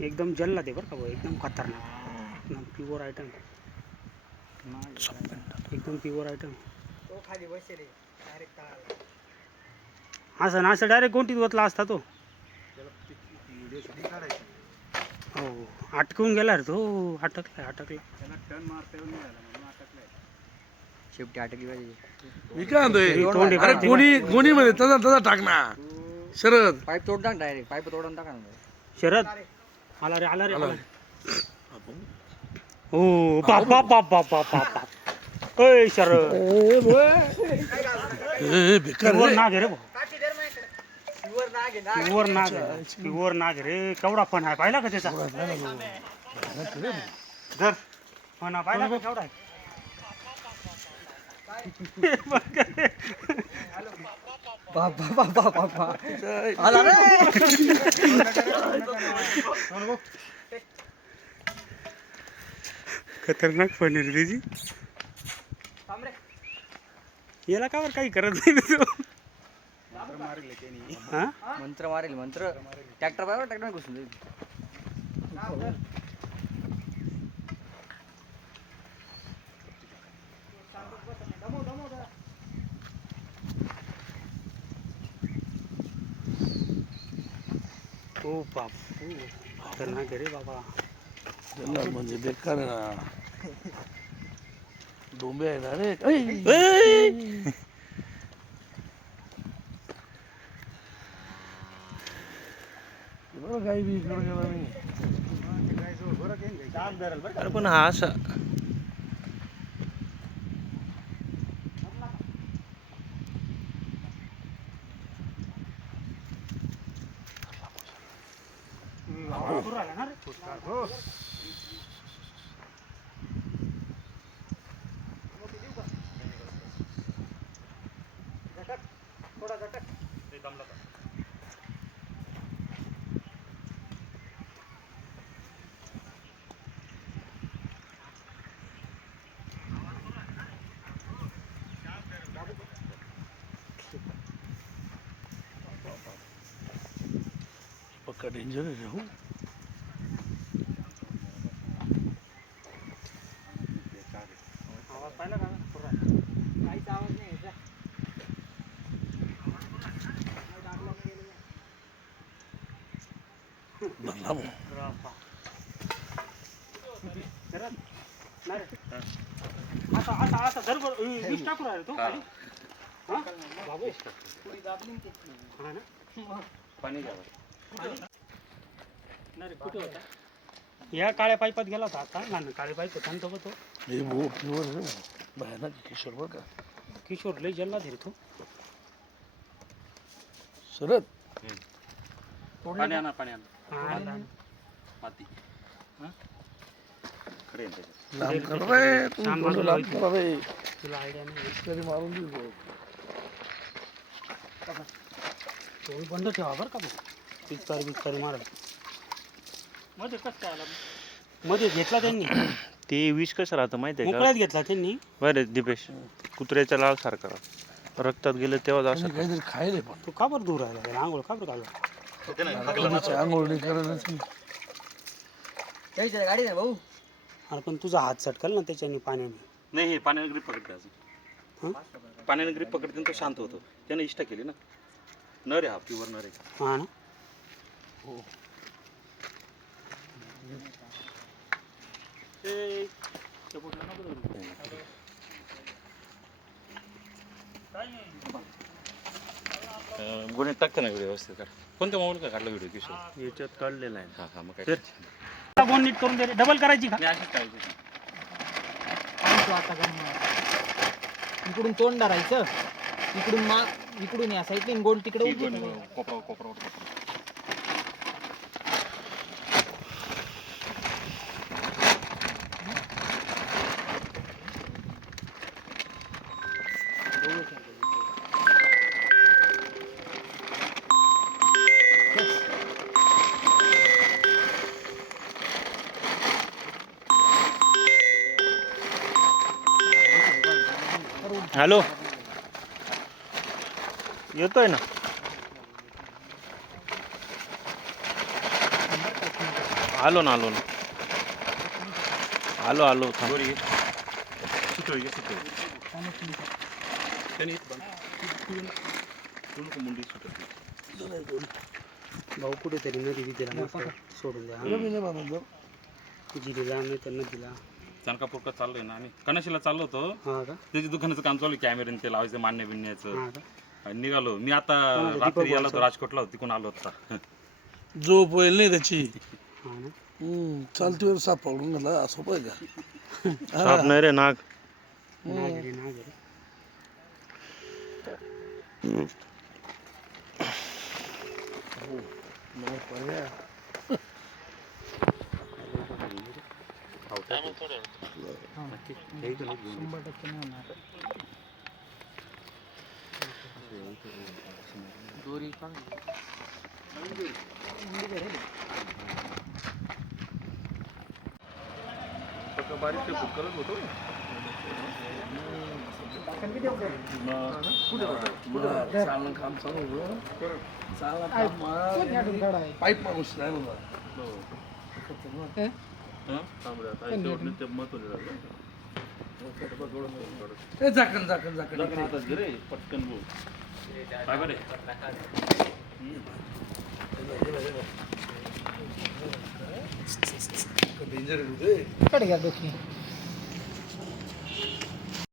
एकदम जल्ला ते बरं का भाऊ, एकदम खतरनाक, एकदम प्युअर आयटम, एकदम प्युअर आयटम. खाली बसेल डायरेक्ट तळाला. असं ना असं डायरेक्ट गोंटीत ओतला असता तो. हो अटकून गेला रे तो, अटकला. त्याला टर्न मारता येऊन नाही झाला म्हणून अटकलाय. शेवटी अटकली पाहिजे. मी काय म्हणतोय, अरे कोणी गोणी मध्ये तसा टाक ना शरद. पाईप तोडता डायरेक्ट, पाईप तोडून टाका ना. शरद आला रे आला. हो बाप बाप बाप बाप बाप बाप. ओय शरद बेकार प्युअर नाग आहे रे भाऊ, प्युअर नाग आहे. प्युअर नाग रे. केवढा पण आहे पाहिला का त्याचा? धर पण पाहिला का केवढा आहे? बाबा आला रे. खतरनाक पण आहे रे त्याची. याला का बरं काही करत नाही तो. हा मंत्र मारेल मंत्र. ट्रॅक्टर बरोबर ट्रॅक्टर घुसून जाईल. ओ बाप खतरनाक आहे रे बाबा. म्हणजे बेकार आहे ना. डोंबे आहे ना रे. काही बी इकडं गेला नाही. अरे पण हा असा पक्का डेंजर आहे रे. हो आवाज पाहिला का? काहीच आवाज नाही याचा. धरला मग. असा धर बरं. वीज टाकू राहिला तो खाली. हा? बाबू हा ना. पाणी घ्यावं. नाही रे, कुठे होता? या काळ्या पाईपात गेला होता आता. ना काळ्या पाईप होता तो तो हे भाऊ प्युअर आहे रे. भयानक किशोर बरं का. किशोर लय जल्ला धीर तो. शरद पाणी आणा हा, माती खडे आहे त्याच्यात. लांब कर रे. तू लांब थोडं लांब बाजूला कर रे. तुला आयडिया नाही. तरी मारून देऊ भाऊ. तो बंद ठेवा बरं का भाऊ. पिचकारी मारत. मध्ये कसं काय आला? मध्ये घेतला त्यांनी. ते विष कसं राहतं माहिती आहे का? मोकळ्यात घेतला त्यांनी. बरं दिपेश, कुत्र्याच्या लाळ सारखा रक्तात गेलं तेव्हा असं त्यांनी काहीतरी खायले पण. तो का बरं दूर राहिला? त्याला आंघोळ का बरं घालला? आंघोळ नाही करत. त्याच्या गाडी नाही भाऊ. अरे पण तुझा हात चटकल ना त्याच्याने पाण्याने. नाही हे पाण्याने ग्रीप पकडते अजून. पाण्याने ग्रीप पकडते तो शांत होतो. त्याने इष्टा केली ना. नर आहे हा प्युअर नर आहे. हा ना. गुन्हे टाकते ना व्हिडिओ व्यवस्थित काढ. कोणत्या मोबाईल का काढला व्हिडिओ किशोर? याच्यात काढलेला आहे. हा हा मग काय बोन नीट करून दे रे. डबल करायची का? मी अशीच काढली. आता इकडून तोंड धरायचं, इकडून या साईडने गोल तिकडे कोपरा हॅलो, येतोय ना. आलो ना आलो थांब. दोरी घे. सुतळी घे, सुतळी. त्याने इथं बांध. तू नको मुंडी सुटत. भाऊ कुठेतरी नदी तिला मस्त सोडून द्या मी नाही बांधत जाऊ. जिरीला नाही तर नदीला. चणकापूरका चाललोय ना आम्ही कणाशीला चाललो होतो. हा का त्याच्या दुकानाचं काम चालू कॅमेऱ्याने ते लावायचं मान्य बिन्याचं. हा का आणि निघालो मी आता दीपक रात्री गेलो बोलतो. होतो राजकोटला होतो तिकडून आलो होता. झोप होईल नाही त्याची. हा ना चालतीवर साप पकडून घाला सोपं आहे का? साप नाही रे नाग. नागरी नागरी दोरी चालणं काम चालू होतं. चालणं काम पाईप माणूस नाही म्हणा. ए, झाकण झाकण झाकण पटकन बोल काय बरे डेंजर आहे रे. कडे घ्या दोघी